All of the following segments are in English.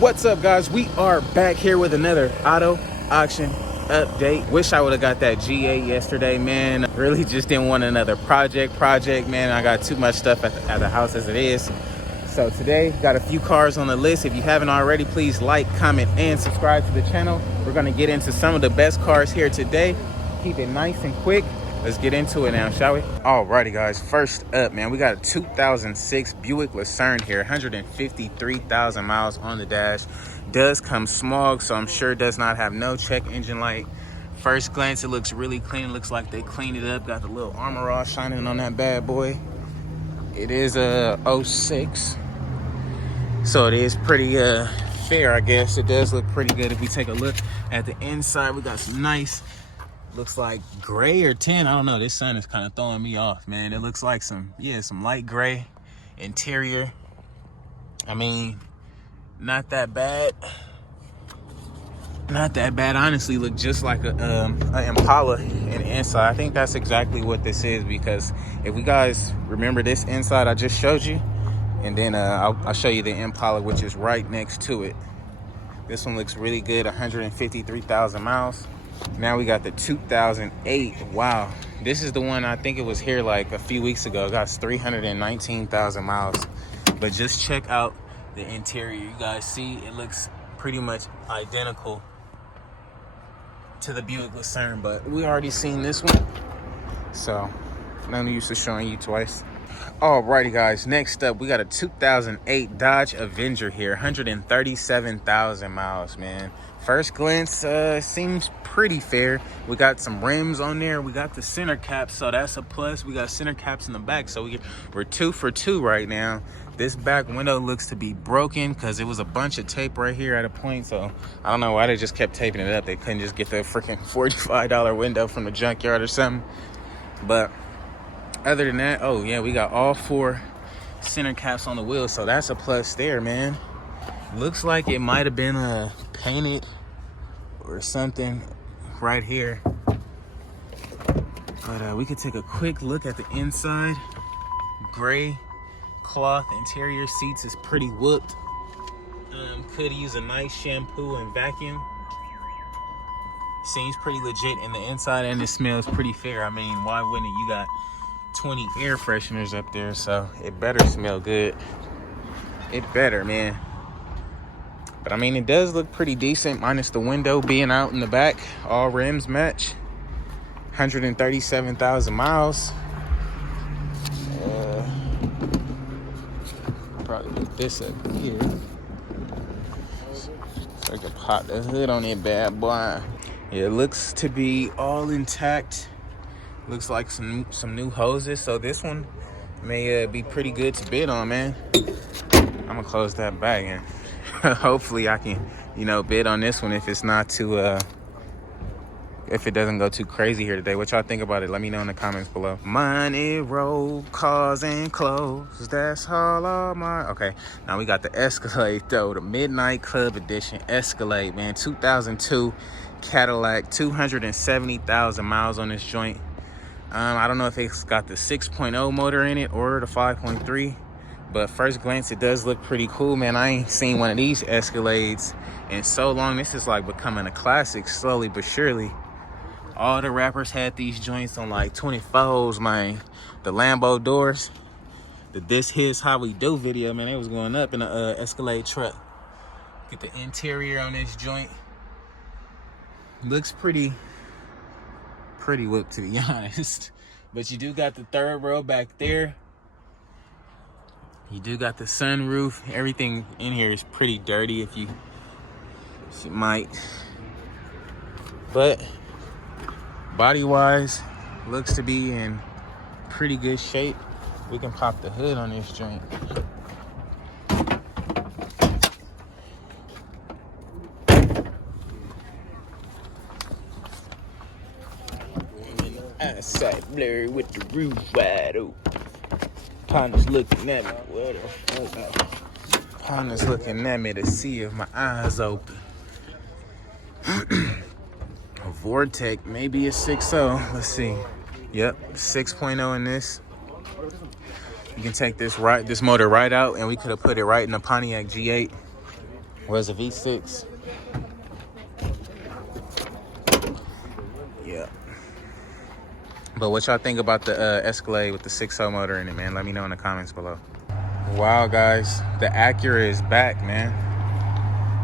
What's up, guys? We are back here with another auto auction update. Wish I would have got that G8 yesterday, man. Really just didn't want another project, man. I got too much stuff at the house as it is. So today, got a few cars on the list. If you haven't already, please like, comment, and subscribe to the channel. We're gonna get into some of the best cars here today. Keep it nice and quick. Let's get into it now, shall we? Alrighty, guys. First up, man, we got a 2006 Buick Lucerne here, 153,000 miles on the dash. Does come smog, so I'm sure does not have no check engine light. First glance, it looks really clean. It looks like they cleaned it up. Got the little armor all shining on that bad boy. It is a 06, so it is pretty fair, I guess. It does look pretty good. If we take a look at the inside, we got some nice, looks like gray or tan. I don't know. This sun is kind of throwing me off, man. It looks like some light gray interior. I mean, not that bad. Not that bad. Honestly, look just like a Impala in the inside. I think that's exactly what this is, because if we guys remember this inside I just showed you, and then I'll show you the Impala, which is right next to it. This one looks really good. 153,000 miles. Now we got the 2008. Wow, this is the one, I think it was here like a few weeks ago. It got 319,000 miles. But just check out the interior. You guys see it looks pretty much identical to the Buick Lucerne, but we already seen this one, so no use of showing you twice. Alrighty, guys, next up we got a 2008 Dodge Avenger here, 137,000 miles, man. First glance, seems pretty fair. We got some rims on there. We got the center caps, so that's a plus. We got center caps in the back, so we're 2 for 2 right now. This back window looks to be broken because it was a bunch of tape right here at a point, so I don't know why they just kept taping it up. They couldn't just get the freaking $45 window from the junkyard or something. But other than that, oh yeah, we got all 4 center caps on the wheels, so that's a plus there, man. Looks like it might have been painted or something right here. But we could take a quick look at the inside. Gray cloth interior, seats is pretty whooped. Could use a nice shampoo and vacuum. Seems pretty legit in the inside, and it smells pretty fair. I mean, why wouldn't it? You got 20 air fresheners up there, so it better smell good. It better, man. But I mean, it does look pretty decent, minus the window being out in the back. All rims match. 137,000 miles. Probably put this up here so I can pop the hood on that bad boy. Yeah, it looks to be all intact. Looks like some new hoses, so this one may be pretty good to bid on, man. I'm gonna close that bag in. Hopefully I can, bid on this one if it's not too if it doesn't go too crazy here today. What y'all think about it? Let me know in the comments below. Money, roll, cars, and clothes. That's all my... Okay, now we got the Escalade, though. The Midnight Club Edition Escalade, man. 2002 Cadillac. 270,000 miles on this joint. I don't know if it's got the 6.0 motor in it or the 5.3. But first glance, it does look pretty cool, man. I ain't seen one of these Escalades in so long. This is like becoming a classic slowly but surely. All the rappers had these joints on like 24s, man. The Lambo doors. The This His How We Do video, man, it was going up in a Escalade truck. Get the interior on this joint. Looks pretty whipped, to be honest. But you do got the third row back there. You do got the sunroof. Everything in here is pretty dirty if you might. But body-wise, looks to be in pretty good shape. We can pop the hood on this joint. Outside blurry with the roof wide open. Partner's looking at me. What the fuck? Partner's looking at me to see if my eyes open. A Vortec, maybe a 6.0. Let's see. Yep, 6.0 in this. You can take this motor right out, and we could have put it right in the Pontiac G8. Was a V6. Yeah. But what y'all think about the Escalade with the 6.0 motor in it, man? Let me know in the comments below. Wow, guys, the Acura is back, man.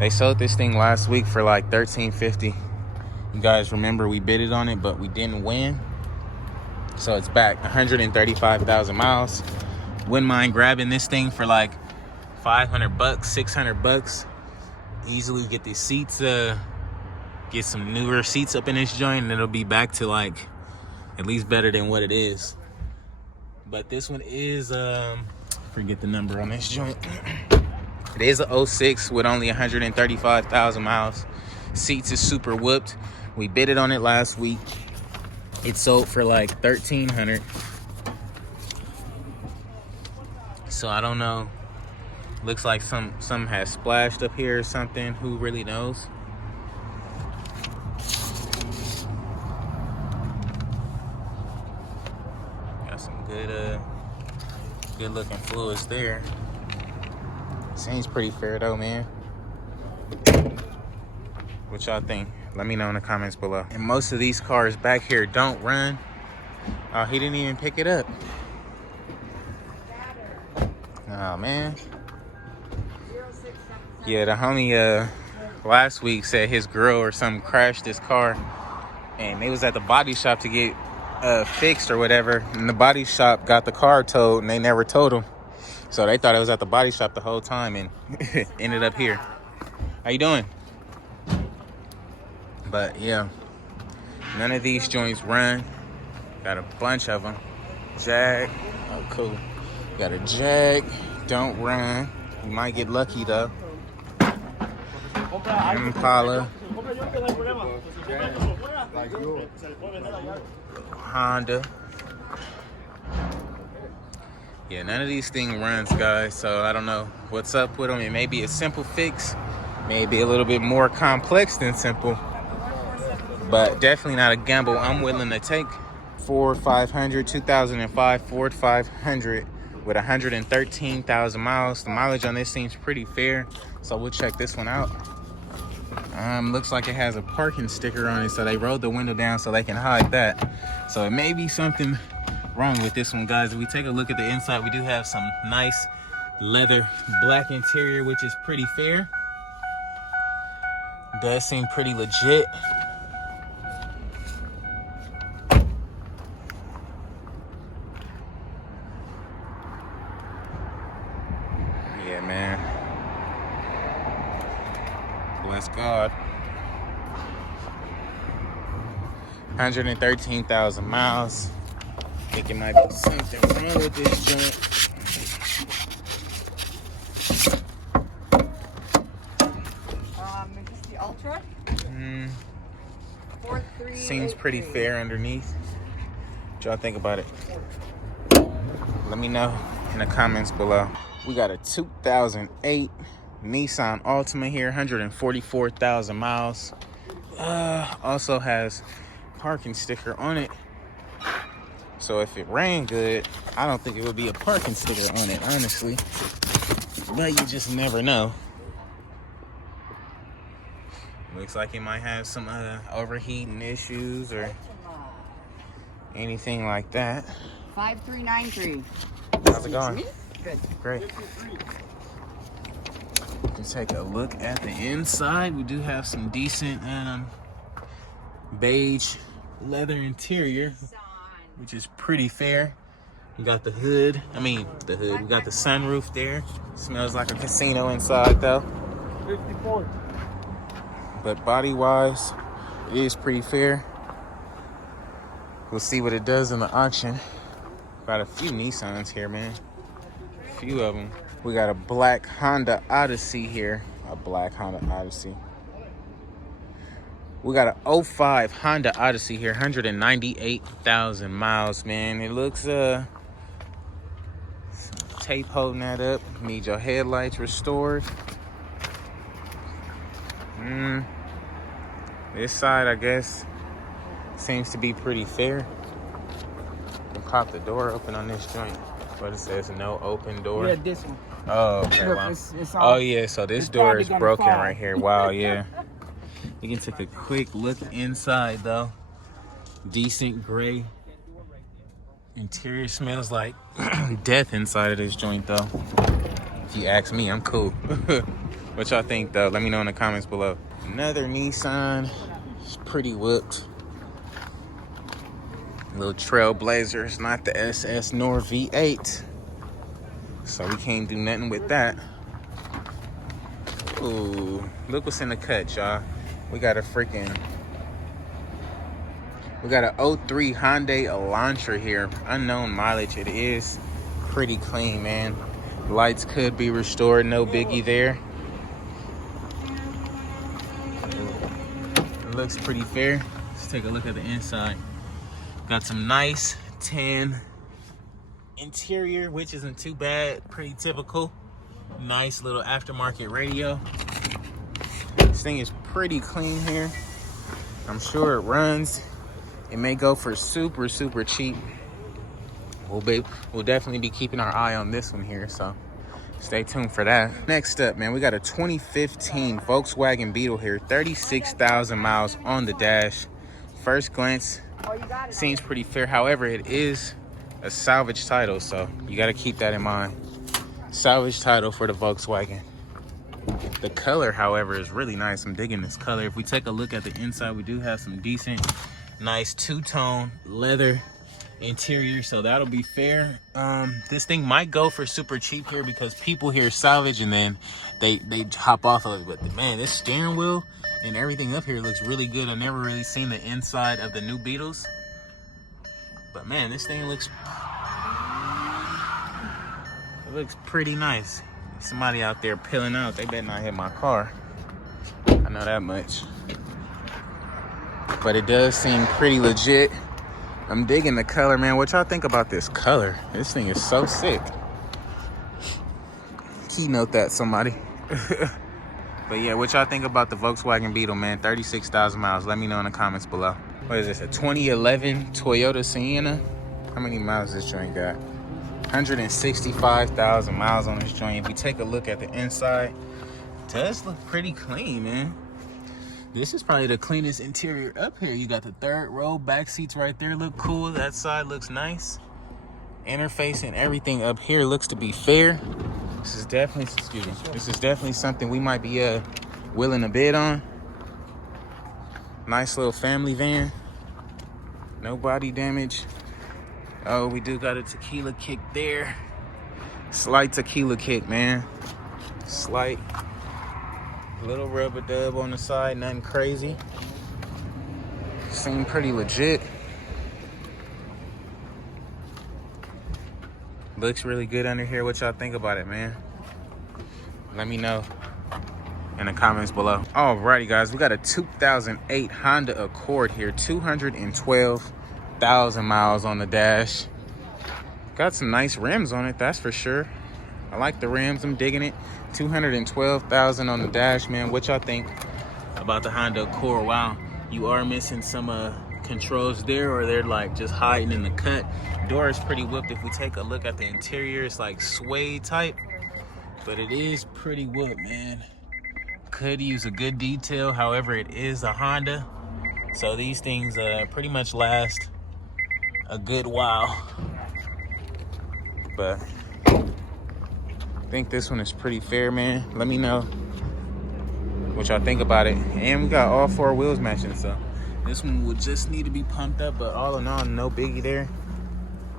They sold this thing last week for like $13.50. You guys remember we bidded on it, but we didn't win. So it's back, 135,000 miles. Wouldn't mind grabbing this thing for like 500 bucks, 600 bucks. Easily get these seats, get some newer seats up in this joint, and it'll be back to like at least better than what it is. But this one is forget the number on this joint. It is a 06 with only 135,000 miles. Seats is super whooped. We bidded on it last week. It sold for like $1,300. So I don't know. Looks like some has splashed up here or something. Who really knows? Got some good looking fluids there. Seems pretty fair though, man. What y'all think? Let me know in the comments below. And most of these cars back here don't run. Oh, he didn't even pick it up. Oh man. Yeah, the homie last week said his girl or something crashed his car, and they was at the body shop to get fixed or whatever, and the body shop got the car towed and they never told him. So they thought it was at the body shop the whole time and ended up here. How you doing? But yeah, none of these joints run. Got a bunch of them. Jag, oh cool. Got a Jag, don't run. You might get lucky though. Impala. Honda. Yeah, none of these things runs, guys, so I don't know what's up with them. It may be a simple fix, maybe a little bit more complex than simple, but definitely not a gamble I'm willing to take. Ford 500, 2005 Ford 500 with 113,000 miles. The mileage on this seems pretty fair, so we'll check this one out. Looks like it has a parking sticker on it, so they rolled the window down so they can hide that. So it may be something wrong with this one, guys. If we take a look at the inside, we do have some nice leather black interior, which is pretty fair. Does seem pretty legit. Yeah, man. Bless God. 113,000 miles. I think it might be something wrong with this joint. Is this the Ultra? Seems pretty fair underneath. What y'all think about it? Let me know in the comments below. We got a 2008 Nissan Altima here, 144,000 miles. Also has parking sticker on it. So if it ran good, I don't think it would be a parking sticker on it, honestly. But you just never know. Looks like it might have some overheating issues or anything like that. 5393. How's it going? Good. Great. You can take a look at the inside. We do have some decent beige leather interior, which is pretty fair. We got the hood. We got the sunroof there. Smells like a casino inside though. 54. But body wise, it is pretty fair. We'll see what it does in the auction. Got a few Nissans here, man. A few of them. We got a black Honda Odyssey here. A black Honda Odyssey. We got a 05 Honda Odyssey here, 198,000 miles, man. It looks tape holding that up. Need your headlights restored. This side, I guess, seems to be pretty fair. You can pop the door open on this joint, but it says no open door. Yeah, this one. Oh, okay. Look, Wow. it's all, Oh, yeah. So this it's door probably is gonna broken fall. right here. Wow, yeah. We can take a quick look inside, though. Decent gray. Interior smells like death inside of this joint, though. If you ask me, I'm cool. What y'all think, though? Let me know in the comments below. Another Nissan. It's pretty whooped. Little Trailblazer. It's not the SS nor V8. So we can't do nothing with that. Ooh, look what's in the cut, y'all. We got a '03 Hyundai Elantra here. Unknown mileage. It is pretty clean, man. Lights could be restored. No biggie there. It looks pretty fair. Let's take a look at the inside. Got some nice tan interior, which isn't too bad. Pretty typical. Nice little aftermarket radio. This thing is pretty clean here. I'm sure it runs. It may go for super, super cheap. We'll definitely be keeping our eye on this one here, so stay tuned for that. Next up, man, we got a 2015 Volkswagen Beetle here. 36,000 miles on the dash. First glance, seems pretty fair. However, it is a salvage title, so you got to keep that in mind. Salvage title for the Volkswagen. The color, however, is really nice. I'm digging this color. If we take a look at the inside, we do have some decent, nice two-tone leather interior, so that'll be fair. This thing might go for super cheap here because people hear salvage and then they hop off of it. But man, this steering wheel and everything up here looks really good. I've never really seen the inside of the new Beetles, but man, this thing looks pretty nice. Somebody out there peeling out, they better not hit my car. I know that much. But it does seem pretty legit. I'm digging the color, man. What y'all think about this color? This thing is so sick. Keynote that, somebody. But yeah, what y'all think about the Volkswagen Beetle, man? 36,000 miles. Let me know in the comments below. What is this, a 2011 Toyota Sienna? How many miles this joint got? 165,000 miles on this joint. If you take a look at the inside, it does look pretty clean, man. This is probably the cleanest interior up here. You got the third row back seats right there, look cool. That side looks nice. Interface and everything up here looks to be fair. This is definitely, excuse me, this is definitely something we might be willing to bid on. Nice little family van. No body damage. Oh, we do got a tequila kick there. Slight tequila kick, man. Slight. Little rubber dub on the side, nothing crazy. Seem pretty legit. Looks really good under here. What y'all think about it, man? Let me know in the comments below. Alrighty, guys, we got a 2008 Honda Accord here. 212,000 miles on the dash. Got some nice rims on it, that's for sure. I like the rims, I'm digging it. 212,000 on the dash, man. What y'all think about the Honda Accord? Wow, you are missing some controls there, or they're like just hiding in the cut. Door is pretty whooped. If we take a look at the interior, it's like suede type, but it is pretty whooped, man. Could use a good detail. However, it is a Honda, so these things pretty much last a good while. But I think this one is pretty fair, man. Let me know what y'all think about it. And we got all four wheels matching, so this one would just need to be pumped up. But all in all, no biggie there.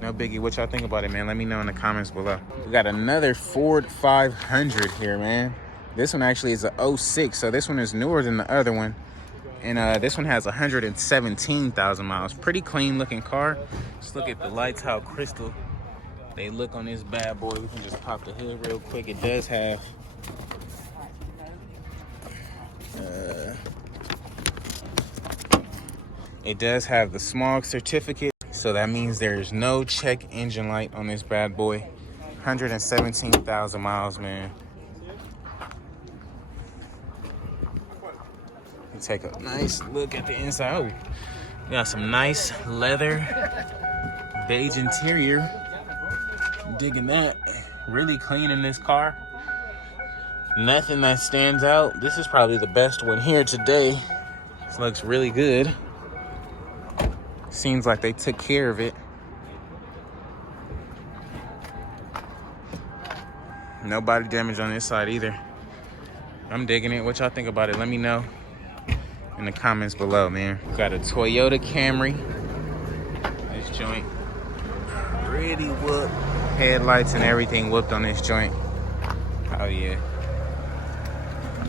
No biggie. What y'all think about it, man? Let me know in the comments below. We got another Ford 500 here, man. This one actually is a 06, so this one is newer than the other one. And this one has 117,000 miles. Pretty clean looking car. Just look at the lights, how crystal they look on this bad boy. We can just pop the hood real quick. It does have the smog certificate, so that means there's no check engine light on this bad boy. 117,000 miles, man. Take a nice look at the inside. Oh, we got some nice leather beige interior. I'm digging that. really clean in this car. Nothing that stands out. This is probably the best one here today. This looks really good. Seems like they took care of it. No body damage on this side either. I'm digging it. What y'all think about it? Let me know in the comments below, man. Got a Toyota Camry. This joint pretty whooped. Headlights and everything whooped on this joint. Oh yeah.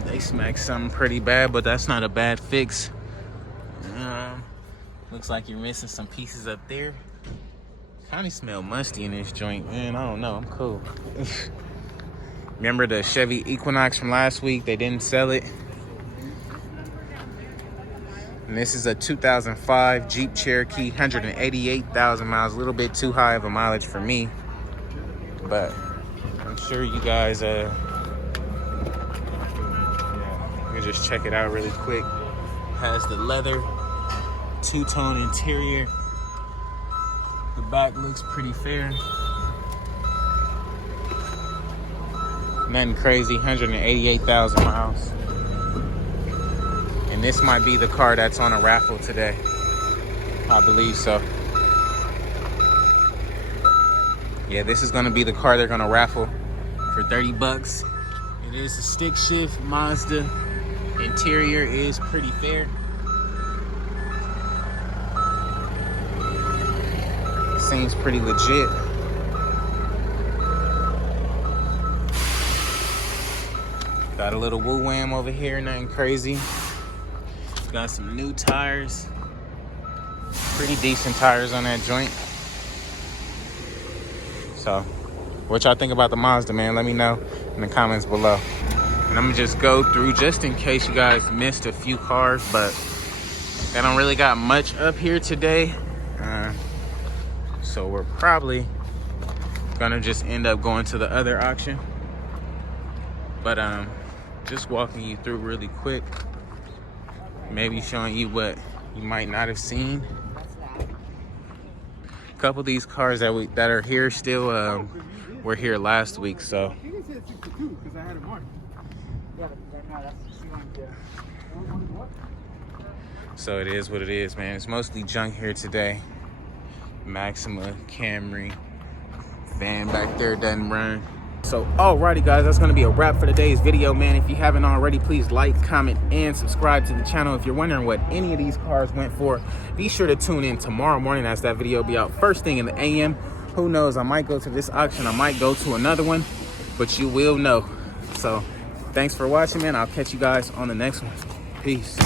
They smacked something pretty bad, but that's not a bad fix. Looks like you're missing some pieces up there. Kind of smell musty in this joint, man. I don't know. I'm cool. Remember the Chevy Equinox from last week? They didn't sell it. And this is a 2005 Jeep Cherokee, 188,000 miles. A little bit too high of a mileage for me, but I'm sure you guys you can just check it out really quick. Has the leather two-tone interior. The back looks pretty fair. Nothing crazy. 188,000 miles. And this might be the car that's on a raffle today. I believe so. Yeah, this is gonna be the car they're gonna raffle for 30 bucks. It is a stick shift Mazda. Interior is pretty fair. Seems pretty legit. Got a little woo-wham over here, nothing crazy. Got some new tires. Pretty decent tires on that joint. So, what y'all think about the Mazda, man? Let me know in the comments below. And I'm gonna just go through just in case you guys missed a few cars, but they don't really got much up here today. So we're probably gonna just end up going to the other auction. But just walking you through really quick. Maybe showing you what you might not have seen. A couple of these cars that are here still were here last week, so. So it is what it is, man. It's mostly junk here today. Maxima, Camry, van back there doesn't run. So alrighty guys, that's gonna be a wrap for today's video, man. If you haven't already, please like, comment, and subscribe to the channel. If you're wondering what any of these cars went for, be sure to tune in tomorrow morning as that video will be out first thing in the AM. Who knows, I might go to this auction, I might go to another one, but you will know. So thanks for watching, man. I'll catch you guys on the next one. Peace.